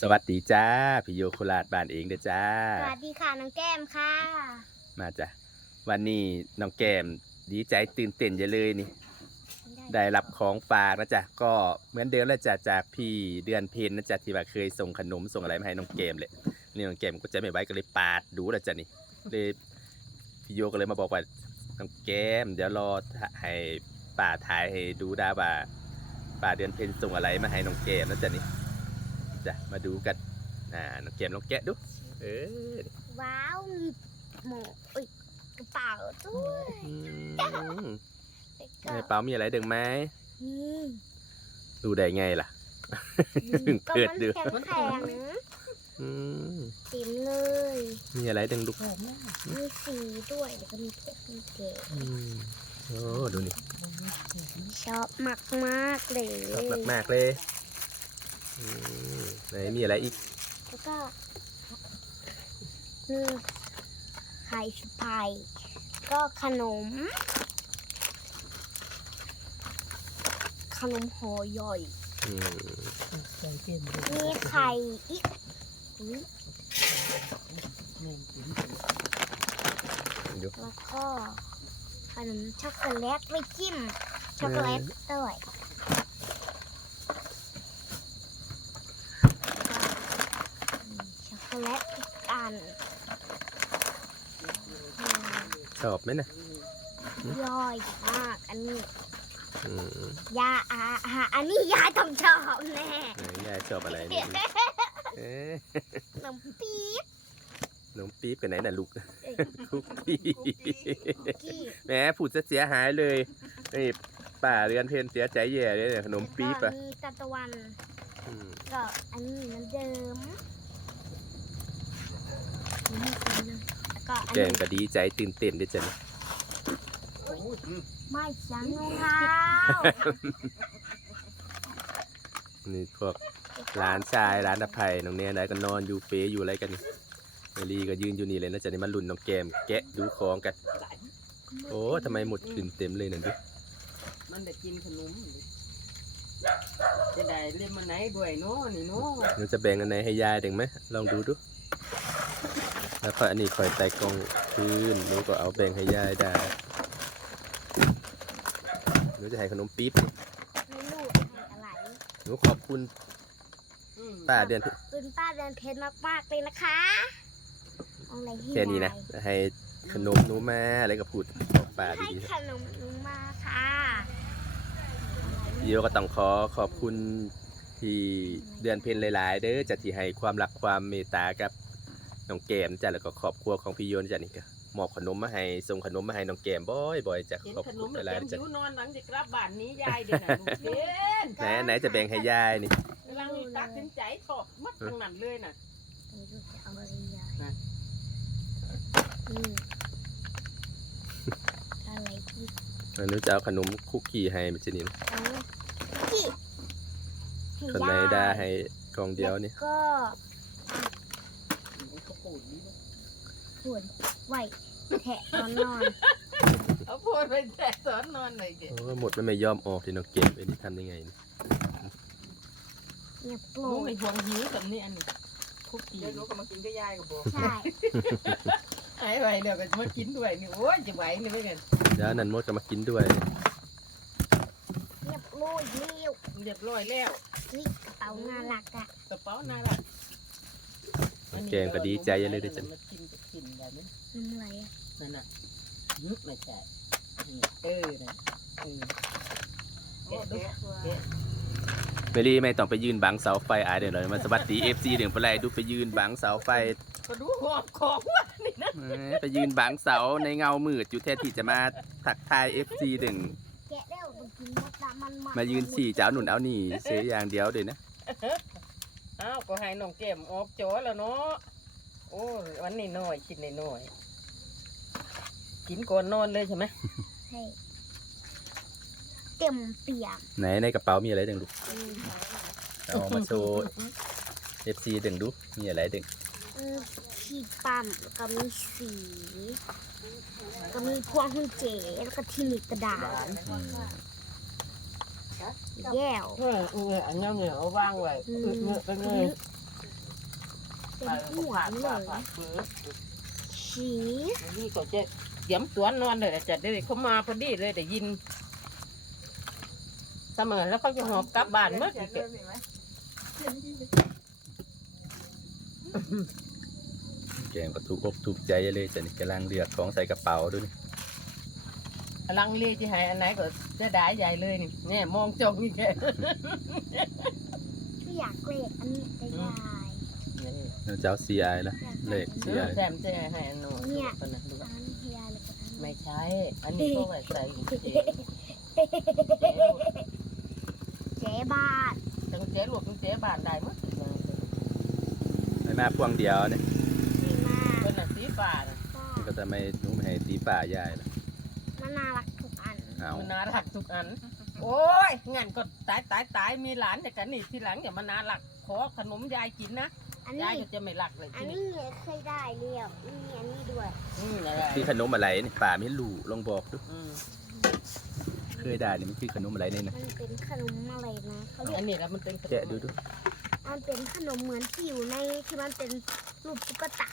สวัสดีจ้าพี่โยโคราชบ้านเองเด้อจ้า สวัสดีค่ะน้องแก้มค่ะ มาจ้ะวันนี้น้องแก้มดีใจตื่นเต้นอย่าเลยนี่ ได้รับของฝากนะจ๊ะก็เหมือนเดิมแล้วจ้ะจากพี่เดือนเพ็ญนะจ๊ะที่ว่าเคยส่งขนมส่งอะไรมาให้น้องเกมเลยนี่น้องเกมก็จะไม่ไหวก็เลยปาดดูแล้วจ้ะนี่เลยพี่โยก็เลยมาบอกว่าน้องแก้มเดี๋ยวรอให้ป่าถ่ายให้ดูได้ว่าป่าเดือนเพ็ญส่งอะไรมาให้น้องเกมนะจ๊ะนี่ จ้ะมาดูกันอ่าน้องเกมลองแกะดู เออว้าวมีหมวกอุ๊ยกระเป๋าด้วยอืมแล้วก็ในเป๋ามีอะไรดึงไหมนี่ดูได้ไงล่ะ ถึงก็เปิดมันดูแข็งแข็งอืมๆติ่มเลยมีอะไรดึงลูกมีสีด้วยแล้วก็มีเพชรมีเกศอืมโอ้ดูนี่ชอบมากมากๆเลย ชอบมากๆเลยอืมไหน มีอะไรอีก แล้วก็นี่ไข่สไปก็ขนม ขนมห่อใหญ่อืมมีไข่อีกอุ๊ยดูแล้วก็ขนมช็อกโกแลตไว้จิ้มช็อกโกแลตด้วยช็อกโก แลตอีกอันชอบไหมนะย่อยมาก อันนี้อืมยาอาอา อันนี้ยายต้องชอบแน่ไหนยายชอบอะไรนี่เอ๊ะขนมปี๊บน้องปี๊บไปไหนน่ะลูกเอ้ยคุกกี้กี้แหมพูดจะเสียหายเลยนี่ป่าเรือนเพนเสียใจแย่เลยเนี่ยขนมปี๊บแล้วอะก็มีตะตะวันอืม ก็อันนี้เหมือนเดิมนี่อันนึงแล้ว ก็อันแกงนี้ก็ดีใจตื่นเต้นด้วยจ้ะนี่ไม่ยังรองเท้านี่พวกร้านชายร้านอภัยน้องเนี่ยไหนก็นอนอยู่เปยอยู่อะไรกันนี่เมลีก็ยืนอยู่นี่เลยนะจ๊ะนี่มาลุ้นน้องแกมแกะดูของกัน โอ้ทำไมหมดกลิ่นเต็มเลยนั่นดิมันได้กินขนมดิจะได้เล่นมาไหนด้วยเนาะนี่เนาะหนูจะแบ่งอันไหนให้ยายเด็งไหมลองดูดู แล้วก็อันนี้คอยใส่กล่องคืนหนูก็เอาแบ่งให้ยายได้หนูจะให้ขนมปี๊บไม่รู้อะไรหนูขอบคุณอืมป้าเดือนคุณป้าเดินเพชรมากๆเลยนะคะเอาอะไรให้แค่นี้นะยายให้ขนมหนูมาอะไรก็พูดบอกป้าให้ดีขนมหนูมาค่ะๆพี่โยก็ต้องขอขอบคุณที่เดือนเพ็ญหลาย ๆ เด้อจะที่ให้ความรักความเมตตากับ น้องแกมจ้ะแล้วก็ครอบครัวของพี่โยนจ้ะนี่ก็มอบขนมมาให้ส่งขนมมาให้น้องแกมบ่อยๆจ้ะเห็นขอบขนคุมณมันหลายเต็มๆจ้ะหิวนอนหลังจะกลับบ้านนี้ยายเดี๋ยวนะลูกเห็นไหนไหนจะแบ่งให้ยายนี่กำลังตัดสินใจชอบมัดตรงนั้นเลยน่ะ ไม่รู้จะเอาอะไรยายนะ อืมอะไรที่หนูจะเอาขนมคุกกี้ให้มันจะนี่นะเอาที่ให้คนไหนยายได้ให้กล่องเดียวนี่แล้ก็ เขาพูดดีนะขวนไหวแทะตอนนอนเอาพูดไปแต่สอนนอนหน่อยเด็โอ้หมดมันไม่ยอมออกที่น้องเกมไอ้นี่ทำยังไงนี่เนี่ยโปรรู้ยไม่ห่วงหิวแบบนี้อันนี้คุกกี้เดี๋ยวหนูก็มากินกับยายกับโบใช่หายไหวแล้วก็มากินด้วยนี่โอ้ยจะไหวนี่ไม่กันเดี๋ยวนันมดก็มากินด้วยเนี่ยโปรยเลี้ยวเรียบร้อยแล้วนี่กระเป๋างานหลักอะกระเป๋าน่ารัก แกงก็ดีใจเลยเด้อจ้ะ มากินจะกินแบบนี้มันอะไรอะนั่นน่ะยึดม่ใช่นี่เออนั่นเออโอเคเอ๊ะเมลี่ไม่ต้องไปยืนบังเสาไฟอายเดี๋ยวเรามาสวัสดีเอฟซีเดี๋ยวไปไล่ดูไปยืนบังเสาไฟก็ดูหอบของว่านี่นะเอ้ยไปยืนบังเสาในเงามืดอยู่แท้ที่จะมาถักทายเอฟซีดึงแกะแล้วมันกินมดดำมันมายืนสี่เจ้าหนุนเอาหนีเสียอย่างเดียวเลยนะอ้าว ก็ให้น้องแก้มออกจอแล้วเนาะโอ้ยวันนี้น้อยกินน้อยๆกินก่อนนอนเลยใช่ไหมให้เต็มเปียกไหนในกระเป๋ามีอะไรดึงลูกอืมเอามาโชว์เอฟซีดึงดูมีอะไรดึงอืมที่ปั๊มแล้วก็มีสีแล้วก็มีพวงหุ่นเจ๋แล้วก็ที่มีกระดาษอืม แย่วเออเอออันนี้เนี่ยเอาวางไว้อืมเออเออไปเลยเป็นหัวนี่เลยเบิร์ดชีนี่ก็จะเตรียมตัวนอนเลยจะได้เขามาพอดีเลยได้ยินเสมอแล้วเขาจะหอบกลับบ้านเมื่อแกกี้เดินมีไหมแกมก็ถูกอกถูกใจเลยจ้ะนี่กำลังเลือกของใส่กระเป๋าด้วยนี่ ลังเลที่ให้อันไหนก็จะได้ใหญ่เลยนี่แน่มองจ้องนี่แกไม่อยากเลขอันนี้ได้ยายนี่แล้วเจ้าซีไอละอยากเลข เอซีอไอแซมจะให้อันนู้นคนนั้นดูอันนี้ยายเลยก็อันนี้ไม่ใช่ อันนี้ก็ไว้ใส่เจ๊เจ๊บาทตั้งเจ๊หลวกตั้งเจ๊บานได้มั้งไม่มาพวงเดียวนี่ดีมากคนน่ะสีฟ้าน่ะก็ก็จะไม่นุ่มให้ตีป่ายายละ มันน่ารักทุกอัน เอามันน่ารักทุกอัน โอ้ยงั้นก็ตายตายตายมีหลานแต่กันนี่ทีหลังอย่ามาน่ารักขอขนมยายกินนะอันยายนี้ก็จะไม่รักเลยอัทีนนี้นี้เคยได้เรียวมีอันนี้ด้วยอืมอะไรคือขนมอะไรนี่ป่าไม่รู้ลองบอกดูอืมเคยได้นี่มันคือขนมอะไรนี่นะมันเป็นขนมอะไรนะเขาเรียอักนนี้แล้วมันเป็นขนมแกะดูดูมันเป็นขนมเหมือนที่อยู่ในที่มันเป็นรูปตุ๊กตา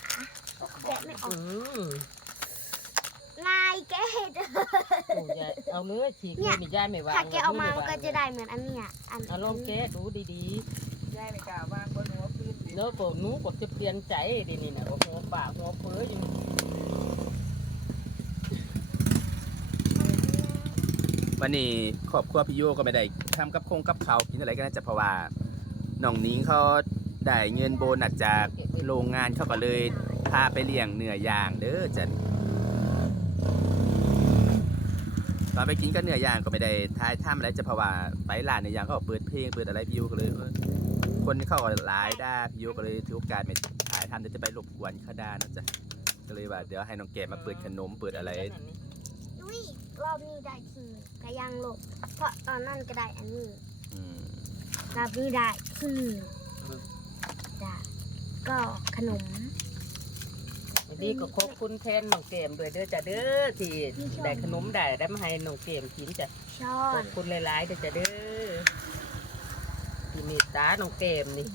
แกะไม่อออืกมนาย แกะเห็ดโอ้ยายเอาเลยฉีกเนี่เลยยนี่ยายไม่วางถ้าแกะออกมามันก็จะได้เหมือนอันเนี้ยอันเอาลองแกะดูดียายไม่กล้าวางบนหัวพื้นๆแล้วก็หนูก็จะเปลี่ยนใจดีนี่นะโอ้โหปากหัวเปื้ออยู่วันนี้ครอบครัวพี่โยก็ไม่ได้ทำกับคงกับเขาวกินอะไรกันนะจ๊ะเพราะว่าน้องนิ้งเขาได้เงินโบนัสจากโรงงานเขาก็เลยพาไปเลี้ยงเนื้อย่างเด้อจ้ะ ตอนไปกินก็เนื้อย่างก็ไม่ได้ทายทำอะไรจะเพราะว่าไปร้านเนื้อย่างเขาก็เปิดเพลงเปิดอะไรพี่โยก็เลยเออคนที่เข้าก็หลายได้พี่โยก็เลยถือโอกาสไม่ถ่ายทำเดี๋ยวจะไปรบกวนเขาได้นะจ๊ะก็เลยว่าเดี๋ยวให้น้องแกมาเปิดขนมเปิดอะไรอุ้ยรอบนี้ได้ทีก็ยังหลบเพราะตอนนั้นก็ได้อันนี้อืมรอบนี้ได้ทีจ้ะก็ขนมวั นนี้ก็ขอบคุณแทนน้องเกมด้วยเด้อจ้ะเด้อที่ได้ขนมได้ได้มาให้น้องเกมกินจ้ะช้อขอนบคุณหลายๆเด้อจ้ะเด้อที่เมตตาน้องเกมนี่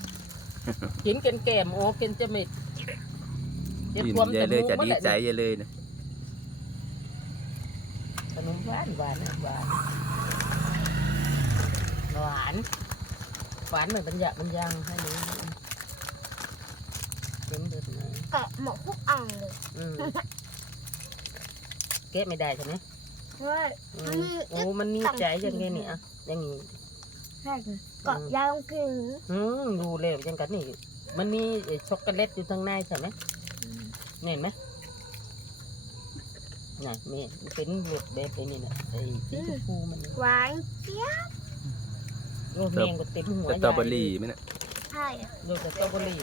กินกันแกมโอ้กินจะไม่เจ็บยินความเยจอะเลมูยกจะหมดดีแหละใจเยอะเลยนะขนมหวานหวานนะหวานหวานหวานเหมือนบรรยะบรรยังให้นี้เต็มเดือดนะ แกะหมกทุกอันเลยอืมเก็บไม่ได้ใช่ไหมเฮ้ยอืมันมมีโอ้มันนี่ใจอย่างงี้นี่อะอย่างงี้ใช่ก็ยายลองกินอืมดูเลยจังกันนี่ มันมีไอ้ช็อกโกแลตอยู่ข้างในใช่ไหมเห็นไหมน่ะนี่มันเป็นรสแบบไอ้นี่น่ะไอ้สีชมพูมันหวานเจี๊ยบโอ้แมงก็เต็มหัวสตรอเบอรี่ไหมนะใช่โดนสตรอเบอรี่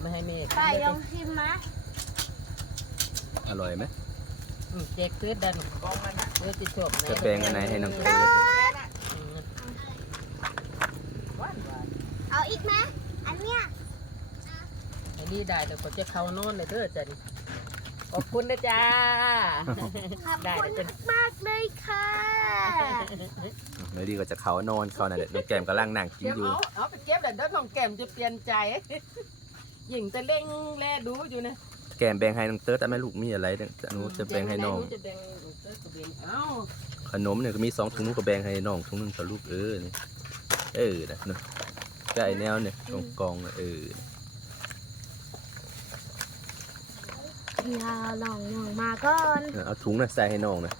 ไม่ให้เมฆใช่ลองชิมมะอร่อยไหมอืมแจกเพื่อนดันกองมันอะเพื่อจะชอบจะแบ่งอันไหนให้น้องเกมอืมหวานหวานเอาอีกไหมอันเนี้ยอันนี้ได้แล้วก็จะเข้านอนเลยเด้อจ้ะนี่ขอบคุณนะจ้าขอบได้คุณแล้วจ้ะมากเลยค่ะเลยดีกว่าจะเขานอนเขาน่ะเด็กน้องแกมกำลังนั่งกินเก็บอยู่เอาเอาไปเก็บแล้วเด้อน้องแก้มจะเปลี่ยนใจ หญิงจะเล่งแลดูอยู่นะแกมแบ่งให้น้องเติร์ดแต่แม่ลูกมีอะไรเนี่ยจะหนูจะแบ่งให้น้อง จะแบ่งเติร์ดกับเบนเอ้าขนมเนี่ยก็มีสองถุงหนูก็แบ่งให้น้องถุงหนึงกับลูกเออนี่เออนะเนอะก็ไอแนวเนี่ยกองกองๆเอออย่าลองลองมาก่อนเอาถุงน่ะใส่ให้น้องนะ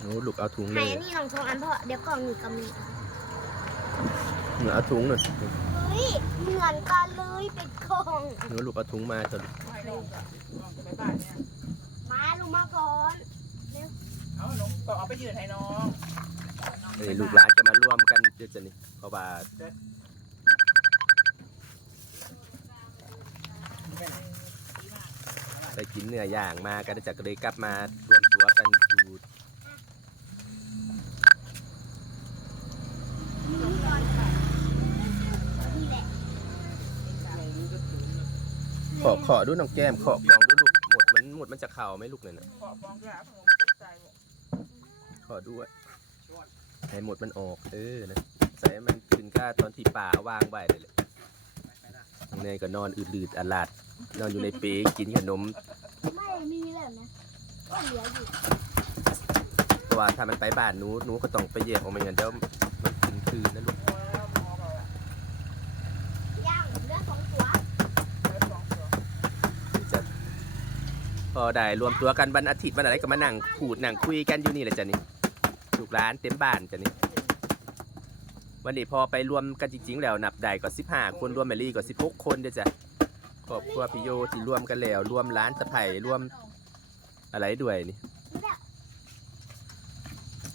หนูลูกเอาถุงเลให้ยอันนี้ลองสองอันเพราะเดี๋ยวกล่องนี้ก็มีหนูเอาถุงหน่อยเฮ้ย เหมือนกันเลยเป็นกล่อง หนูลูกเอาถุงมาเถอะลูกให้น้องก่อนน้องจะไปบ้านเนี่ยมาลูกมาก่อนเอาน้องก็เอาไปยืนให้น้องเอ้ยลูกหลานจะมารวมกันเดี๋ยวจะนี่เพราะว่าไปกินเนื้อย่างมากันจากก็เลยกลับมารวมตัวกันอยู่ นี่แหละ ขอขอดูน้องแก้มขอกล่องดูลูกหมดมันหมดมันจะเข่าไหมลูกเนี่ยนะขอปองด้วยครับผมเจ็บใจบอกขอด้วยให้หมดมันออก เออนะใส่ให้มันขึ้นก้าตอนที่ป่าวางไว้เลยแหละแนนก็นอนอืดๆอลาด นอนอยู่ในเป๊กินขนม ไม่มีแล้วนะก็เหลืออยู่เพราะว่าถ้ามันไปบ้านหนูหนูก็ต้องไปแยกออกมาอย่างเดียวมันคืนคืนนะลูก ย่างเหลือสองตัว จะ พอได้รวมตัวกันวันอาทิตย์วันอะไรก็มานั่งพูดนั่งคุยกันอยู่นี่แหละจ้ะนี่ลูกร้านเต็มบ้านจ้ะนี่วันนี้พอไปรวมกันจริงๆแล้วนับได้ก็15 คนรวมแมรี่ก็16 คนเด้อจ้ะครอบครัวพี่โยที่รวมกันแล้วรวมร้านสะไผ่รวมอะไรด้วยนี่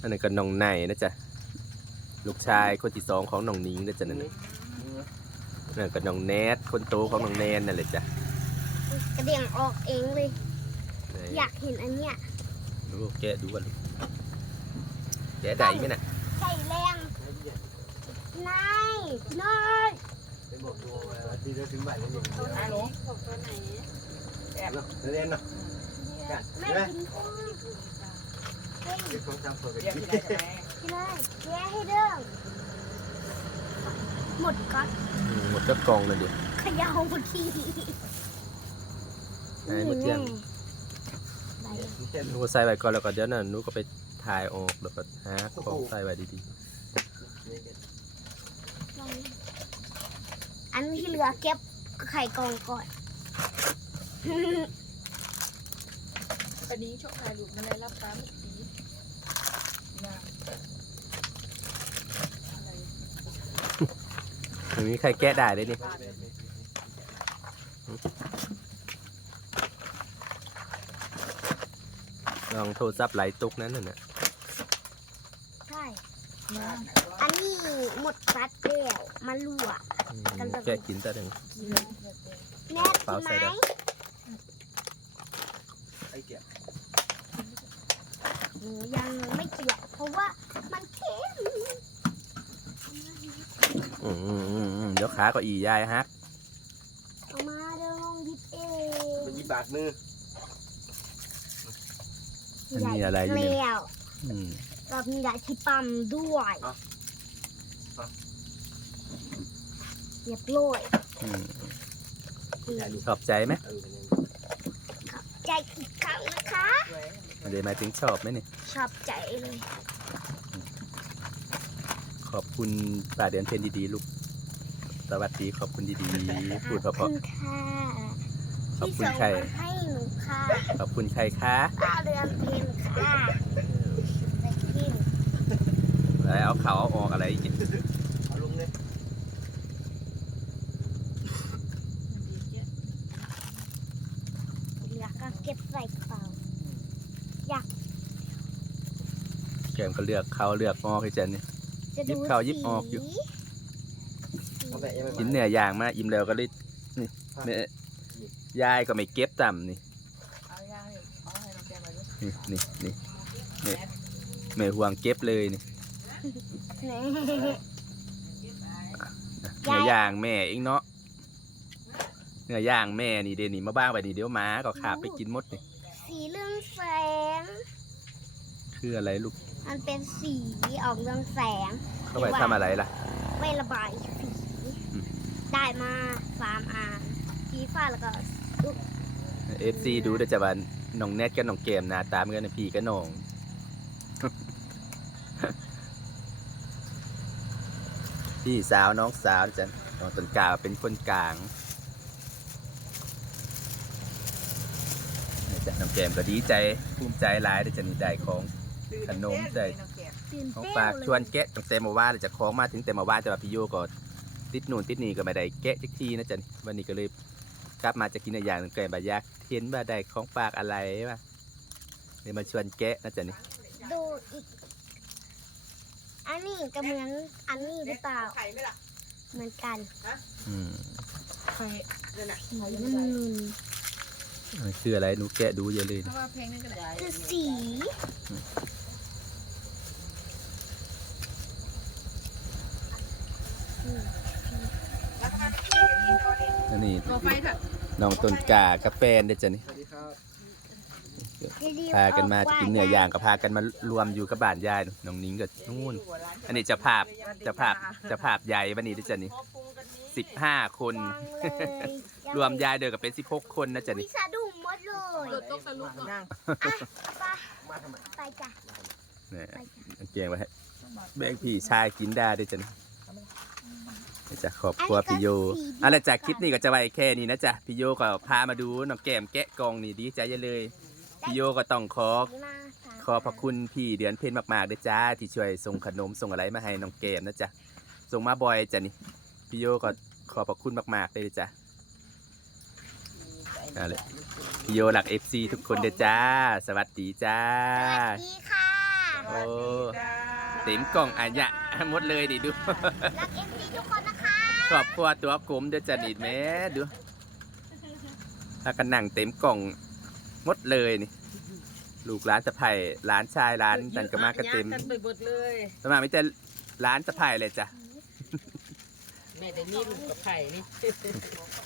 อันนี้ก็น้องไนนะจ๊ะลูกชายคนที่สองของน้องนิ้งนะจ๊ะนั่นนั่นก็น้องแนทคนโตของน้องแนนนั่นแหละจ้ะกระเดี่ยงออกเองเลย อยากเห็นอันเนี้ยดูแกะดูกันลูกแกะได้ไหมน่ะใส่แรงนายนายฮัลโหลเล่นเนาะแม่กินกุ้งเฮ้ยเด็กของจำตัวกันเรียกที่ไหนจะแม่กินเลยแย่ให้เด้อหมดก๊อตอืมหมดก็กล่องเลยดิเขย่าพอดีไหนหมดเที่ยงได้ หนูก็ใส่ไว้ก่อนแล้วก็เดี๋ยวนั้นหนูก็ไปถ่ายออกแล้วก็หาของใส่ไว้ดีอันที่เหลือเก็บไข่กองก่อน ปนี้โชคถ่ายรูปมาเลยรับฟ้าเมื่อกี้นะอะไรๆไม่มีใครแกะได้เลยนี่บ้านเนี่ย ลองโทรศัพท์ไหลตุกนั้นน่ะนะใช่นะอันนี้หมดกัดแล้วมาลวกอืมแกะกินแต่หนึ่งแน่เปล่ากินใส่ไหมได้ไอ้เกียร์หนูยังไม่เกี่ยวเพราะว่ามันเค็มอืมอืมอืมอืมเดี๋ยวขาก็อียายฮักเอามาเดี๋ยวลองหยิบเองมันยี่บาทมือ อันนี้อะไรอยู่เนี่ยแล้วอืมรอบนี้ได้ที่ปั๊มด้วยเรียบร้อยอืมอืมชอบใจไหมเออใจอีกครั้งนะคะสวยอันเดี๋ยวหมายถึงชอบไหมเนี่ยชอบใจเลยขอบคุณป้าเดือนเพนดีๆลูกสวัสดีขอบคุณดีๆพูดเพขอบราะคุณค่ะๆขอบที่คุณส่งใครมาให้หนู ค่ะขอบคุณใครคะป้าเรือนเพนค่ะได้กินอะไรเอาเขาเอาออกอะไรอีกเอาลงเลยเหลือก็เก็บใส่กระเป๋าแกมก็เลือกเขาเลือกออกให้จันเนี่ยจะดูหยิบเข้าหยิบออกอยู่ สีเอาแบบยังไม่กินเนื้อย่างมาอิ่มแล้วก็เลยนี่แม่ยายก็ไม่เก็บต่ำนี่ เอาย่างเลยเอาให้ น้องแกมาด้วยนี่นี่นี่นี่ไม่ห่วงเก็บเลยนี่แหน่เนื้อย่างแม่เองเนาะเนื้อย่างแม่นี่เดี๋ยวนี้มาบ้างไปนี่เดี๋ยวหมาก็ขาบไปกินหมดนี่สีเรื่องแสง คืออะไรลูก มันเป็นสีออกเรื่องแสง เข้าไปทำอะไรล่ะไม่ระบายสีอืมได้มาสามอันสีฟ้าแล้วก็เอฟซีดูเดี๋ยวจะว่า น้องแนทกับน้องเกมหน้าตาเหมือนกันนะพี่กับน้อง พี่สาวน้องสาวจะน้องต้นกล้าเป็นคนกลางนี่จ้ะน้องเกมก็ดีใจภูมิใจหลายได้จะนี่ได้ของ ขนมใส่เลยน้องแกตื่นของเต้นฝากเลยชวนแกะตั้งแต่มาว่าเลยจะของมาถึงแต่มาว่าแต่ว่าพี่โยก็ติดนู่นติดนี่ก็ไม่ได้แกะจักทีนะจ๊ะนี่วันนี้ก็เลยกลับมาจะกินอย่างหนึงเกิดบายาก เห็นว่าได้ของฝากอะไรวะเลยมาชวนแกะนะจ๊ะนี่ดูอีก อันนี้ก็เหมือนอันนี้หรือเปล่า ไข่ไหมล่ะเหมือนกันอืมไข่นั่นน่ะสีน้ำเงินมันคืออะไรหนูแกะดูเยอะเลยเพนะราะว่าเพลงนั้นก็ได้คือสีอันนี้รอไฟเถอะ น้องต้นกากับแฟนเด้อจ้ะนี่สวัสดีครับรีบๆพากันมาอจะว่กินเนื้อย่างก็พากันมารวมอยู่กับบ้านยายน้องนิ้งกับนู่น อันนี้เจะภาพเจะภาพเจะภาพใหญ่วันนี้เด้อจ้ะนี่สิบห้าคนวางเลยรวมยายเดินกับเป็นสิบหกคนนะจ๊ะมีนี่สะดุ้งหมดเลยโดดตกสรุปเนาะนั่งอะไปมาทำไมไปจ้ะ เนี่ยไปจ้ะเกียงไว้ให้แบ่งพี่ชายกินได้ด้วยจ้ะนี่นี่ จะขอบครัวพี่โยอะไรจากคลิปนี้ก็จะไว้แค่นี้นะจ๊ะพี่โยก็พามาดูน้องแก้มแกะกล่องนี่ดีใจเยอะเลยพี่โยก็ต้องขอนี่มาสามขอบพระคุณพี่เดือนเพ็ญมากๆด้วยจ้าที่ช่วยส่งขนมส่งอะไรมาให้น้องเกมนะจ๊ะส่งมาบ่อยจ้ะนี่พี่โยก็ขอบพระคุณมากๆเลยจ้ะเอาเลยพี่โยหลัก FC ทุกคนเด้อจ้า สวัสดีจ้าสวัสดีค่ะโอ้เต็มกล่องอะยะหมดเลยดิดูรักเอ็มซีทุกคน นะคะครอบครัวตัวกลมเด้อจ้ะนี่แม่ดูถ้ากันนั่งเต็มกล่องหมดเลยนี่ ลูกร้านสะไผ่ร้านชายร้านจันกระมากระเต็มกันไปหมดเลยประมาณไม่จะร้านสะไผ่เลยจ้ะแม่ได้มีลูกกับไผ่นี่